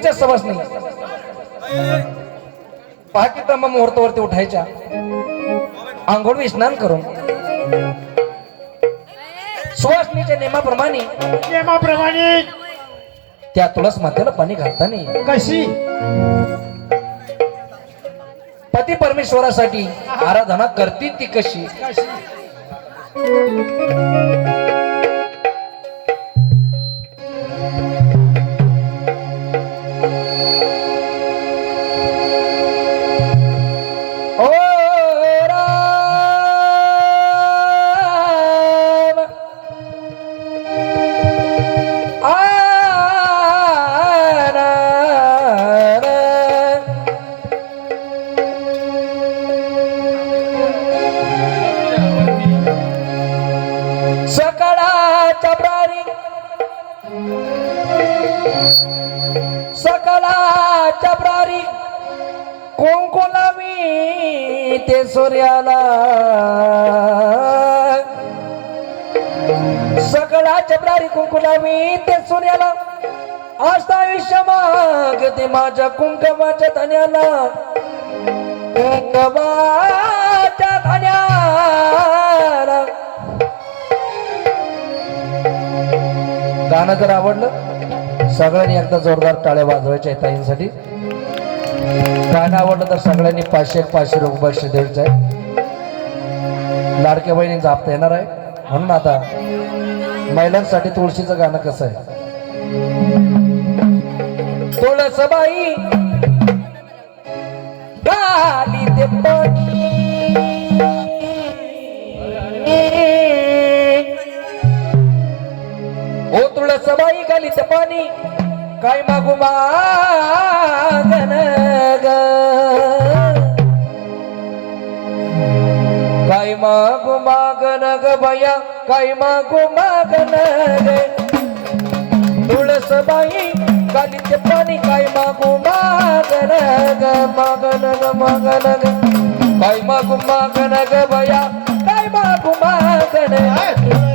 पूर्वीच्या सवासनी पहाटे ब्रह्म मुहूर्तावरती उठायच्या. आंघोळ स्नान करून. सुवासनीच्या नियमाप्रमाणे. नियमाप्रमाणे. त्या तुळस मातेला पाणी घालताना. कशी? पती परमेश्वरासाठी आराधना करतील ती कशी? सकाळाच्या प्राणी. सकाळाच्या प्राणी. कोंकोलावी ते सूर्याला. सकाळाच्या प्राणी कुंकुलावी ते सूर्याला. आज आयुष्य माग ते माझ्या कुंकमाच्या धन्याला. कुंकमाच्या धन्या गाणं जर आवडलं सगळ्यांनी एकदा जोरदार टाळ्या वाजवायच्या आहेत ताईंसाठी गाणं आवडलं तर सगळ्यांनी पाचशे एक पाचशे रुपये बक्षीस द्यायचं आहे लाडक्या बहिणी जापता येणार आहे. म्हणून आता महिलांसाठी तुळशीचं गाणं कसं आहे? तुळसबाई गाली ते पाणी. ओ तुळसबाई गाली ते काय मागू मागन ग? काय मागू मागन ग बया काय मागू मागन ग तुळसबाई गाली ते पाणी. काय मागू मागन ग? मागन ग मागन ग. काय मागू मागन ग बया काय मागू मागन?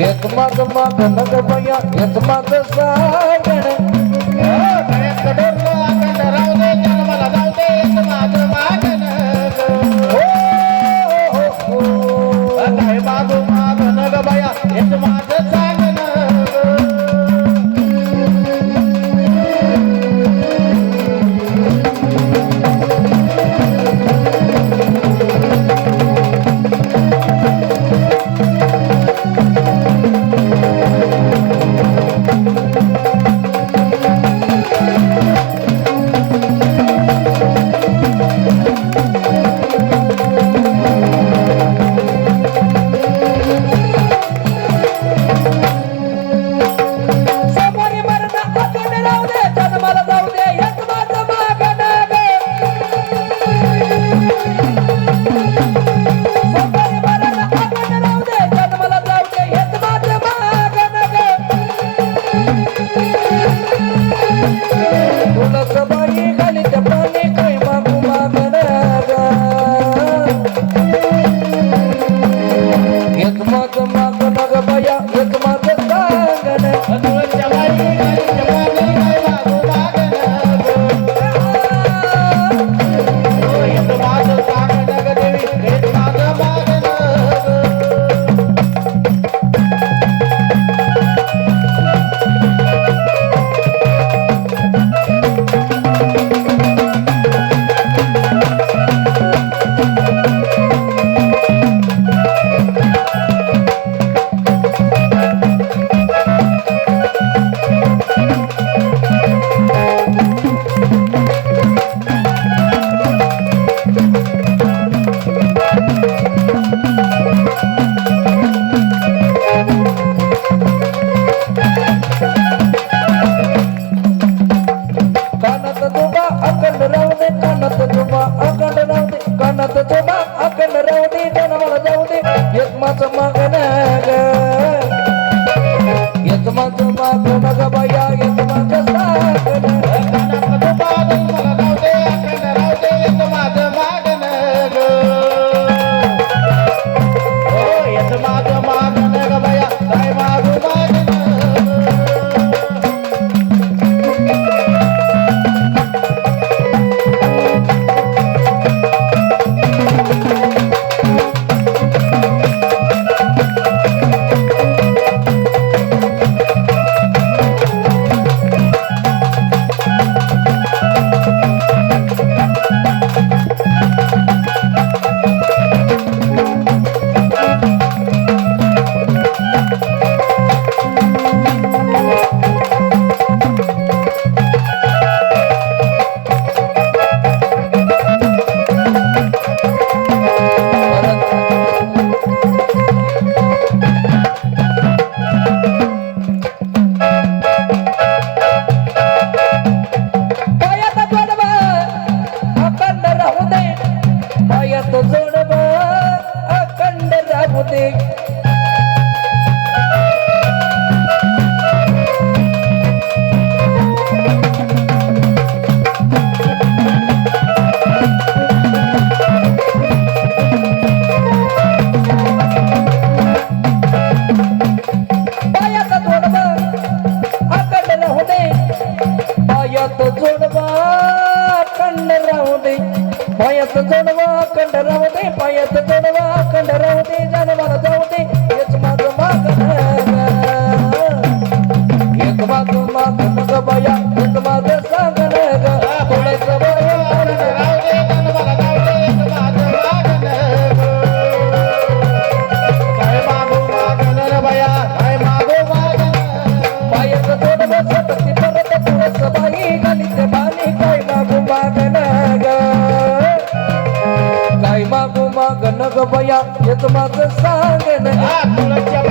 ஏத்து மாதம் மாதம் பையா ஏத்து மாதம் சாகணே Let's go. बया हेच माझं सांग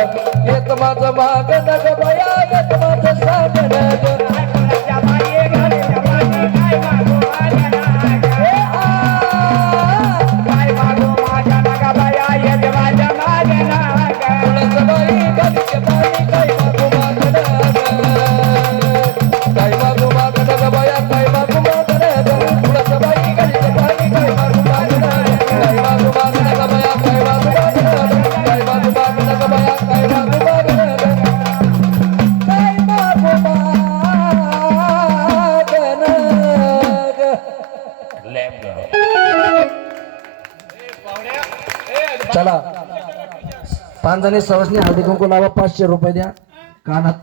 एक माझं माग नग हाताने सहजने हळदी कुंकू लावा पाचशे रुपये द्या. कानात